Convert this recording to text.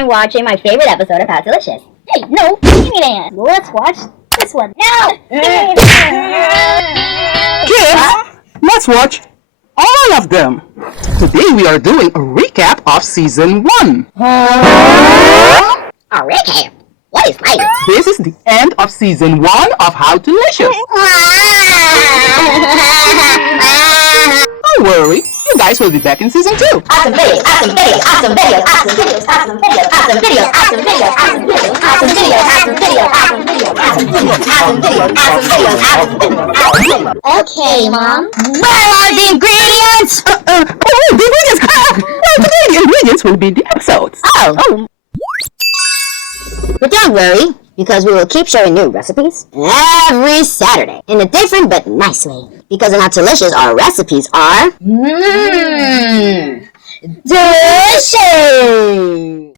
I'm watching my favorite episode of How Delicious. Hey, no, give me that. Let's watch this one. No! Kids, let's watch all of them. Today we are doing a recap of Season 1. A recap? What is that? This is the end of Season 1 of How Delicious. Don't worry, you guys will be back in Season 2. Awesome videos, awesome videos, awesome videos, awesome videos, awesome videos, awesome videos, awesome videos, awesome videos, awesome videos, awesome videos, awesome videos, awesome videos, awesome videos, awesome videos, awesome videos. Okay, Mom. Where are the ingredients? The ingredients! Today the ingredients will be in the episodes. Oh. But don't worry, because we will keep sharing new recipes every Saturday in a different but nice way. Because in How Delicious, our recipes are Dushi!